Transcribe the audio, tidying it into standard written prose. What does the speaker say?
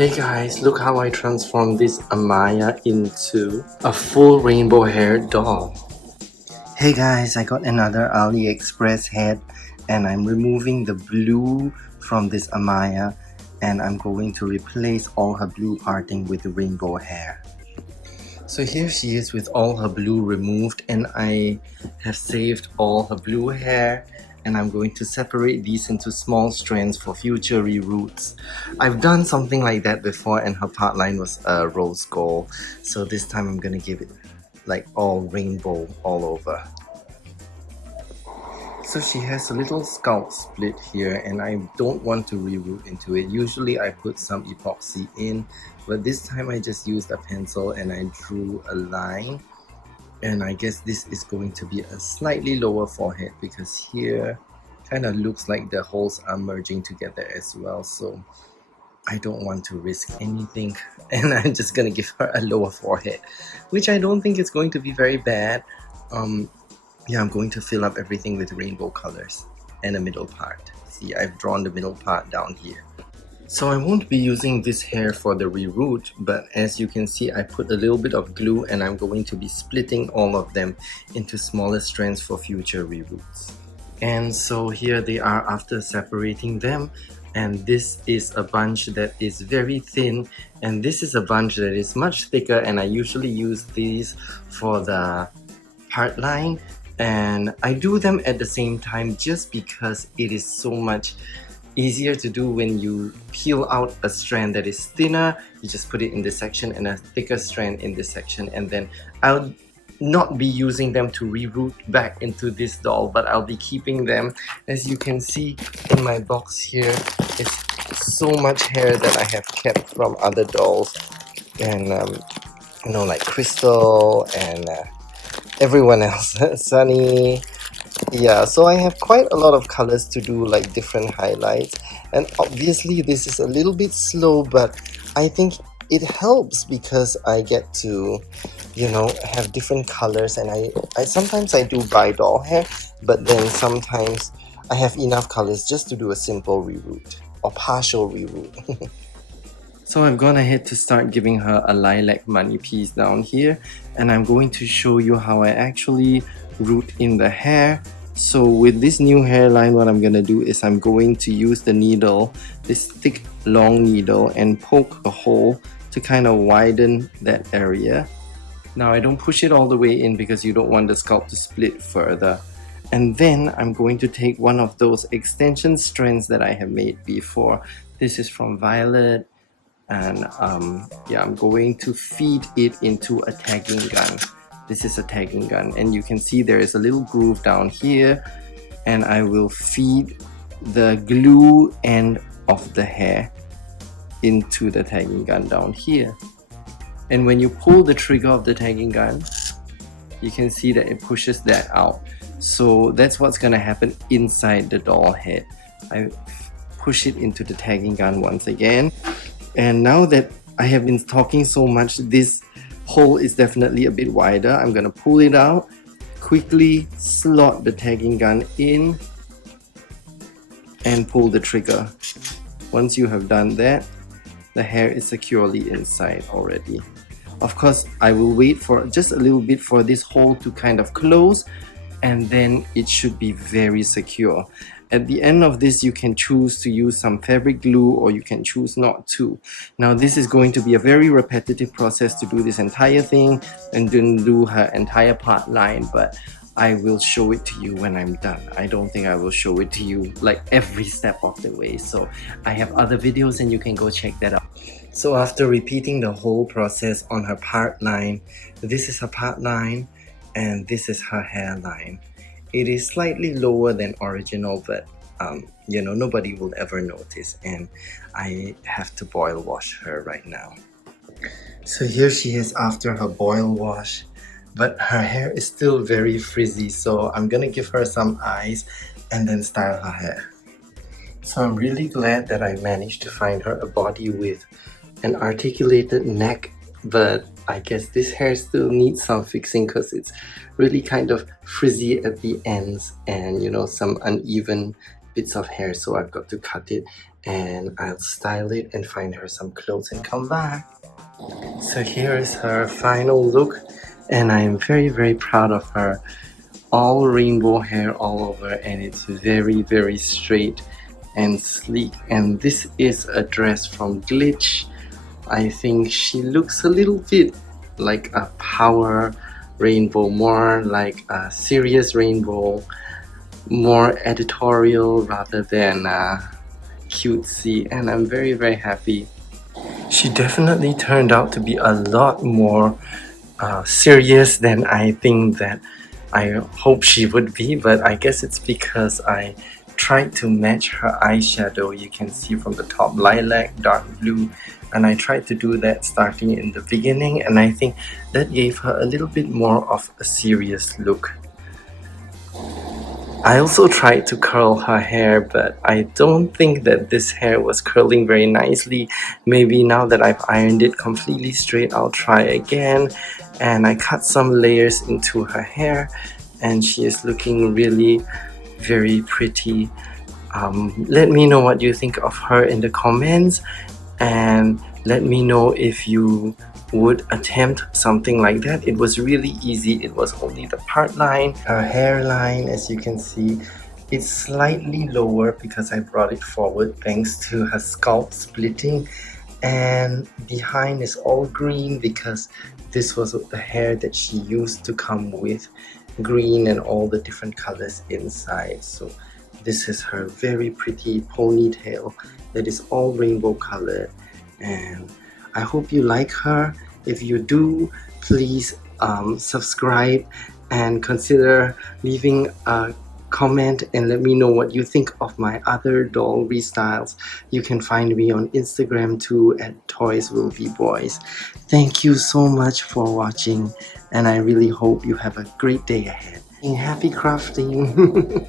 Hey guys, look how I transformed this Amaya into a full rainbow hair doll. Hey guys, I got another AliExpress head and I'm removing the blue from this Amaya and I'm going to replace all her blue parting with rainbow hair. So here she is with all her blue removed, and I have saved all her blue hair, and I'm going to separate these into small strands for future reroots. I've done something like that before and her part line was rose gold, so this time I'm gonna give it like all rainbow all over. So she has a little scalp split here and I don't want to reroot into it. Usually I put some epoxy in, but this time I just used a pencil and I drew a line. And I guess this is going to be a slightly lower forehead because here kind of looks like the holes are merging together as well. So I don't want to risk anything and I'm just gonna give her a lower forehead, which I don't think is going to be very bad. Yeah, I'm going to fill up everything with rainbow colors and a middle part. See, I've drawn the middle part down here. So I won't be using this hair for the reroot, but as you can see, I put a little bit of glue and I'm going to be splitting all of them into smaller strands for future reroots. And so here they are after separating them. And this is a bunch that is very thin, and this is a bunch that is much thicker, and I usually use these for the part line. And I do them at the same time just because it is so much easier to do when you peel out a strand that is thinner. You just put it in this section and a thicker strand in this section, and then I'll not be using them to reroot back into this doll, but I'll be keeping them. As you can see in my box here, it's so much hair that I have kept from other dolls, and you know, like Crystal and everyone else, Sunny. Yeah, so I have quite a lot of colors to do like different highlights, and obviously this is a little bit slow, but I think it helps because I get to, you know, have different colors. And I sometimes I do buy doll hair, but then sometimes I have enough colors just to do a simple reroot or partial reroot. So I've gone ahead to start giving her a lilac money piece down here, and I'm going to show you how I actually root in the hair. So with this new hairline, what I'm gonna do is I'm going to use the needle, this thick long needle, and poke a hole to kind of widen that area. Now I don't push it all the way in because you don't want the scalp to split further. And then I'm going to take one of those extension strands that I have made before. This is from Violet, and yeah, I'm going to feed it into a tagging gun. This is a tagging gun, and you can see there is a little groove down here, and I will feed the glue end of the hair into the tagging gun down here. And when you pull the trigger of the tagging gun, you can see that it pushes that out. So that's what's gonna happen inside the doll head. I push it into the tagging gun once again. And now that I have been talking so much, this hole is definitely a bit wider. I'm gonna pull it out, quickly slot the tagging gun in, and pull the trigger. Once you have done that, the hair is securely inside already. Of course, I will wait for just a little bit for this hole to kind of close, and then it should be very secure. At the end of this, you can choose to use some fabric glue or you can choose not to. Now this is going to be a very repetitive process to do this entire thing and then do her entire part line, but I will show it to you when I'm done. I don't think I will show it to you like every step of the way. So I have other videos and you can go check that out. So after repeating the whole process on her part line, this is her part line and this is her hairline. It is slightly lower than original, but you know, nobody will ever notice, and I have to boil wash her right now. So here she is after her boil wash, but her hair is still very frizzy, so I'm gonna give her some eyes and then style her hair. So I'm really glad that I managed to find her a body with an articulated neck, but I guess this hair still needs some fixing because it's really kind of frizzy at the ends and, you know, some uneven bits of hair, so I've got to cut it. and I'll style it and find her some clothes and come back. So here is her final look, and I am very proud of her. All rainbow hair all over, and it's very straight and sleek. And this is a dress from Glitch. I think she looks a little bit like a power rainbow, more like a serious rainbow, more editorial rather than cutesy, and I'm very happy. She definitely turned out to be a lot more serious than I think that I hope she would be, but I guess it's because I tried to match her eyeshadow. You can see from the top lilac, dark blue, and I tried to do that starting in the beginning, and I think that gave her a little bit more of a serious look. I also tried to curl her hair, but I don't think that this hair was curling very nicely. Maybe now that I've ironed it completely straight, I'll try again. And I cut some layers into her hair, and she is looking really very pretty. Let me know what you think of her in the comments, and let me know if you would attempt something like that. It was really easy. It was only the part line. Her hairline, as you can see, it's slightly lower because I brought it forward thanks to her scalp splitting, and behind is all green because this was the hair that she used to come with green and all the different colors inside. So this is her very pretty ponytail that is all rainbow colored, and I hope you like her. If you do, please subscribe and consider leaving a comment and let me know what you think of my other doll restyles. You can find me on Instagram too at Toys Will Be Boys. Thank you so much for watching, and I really hope you have a great day ahead. And happy crafting!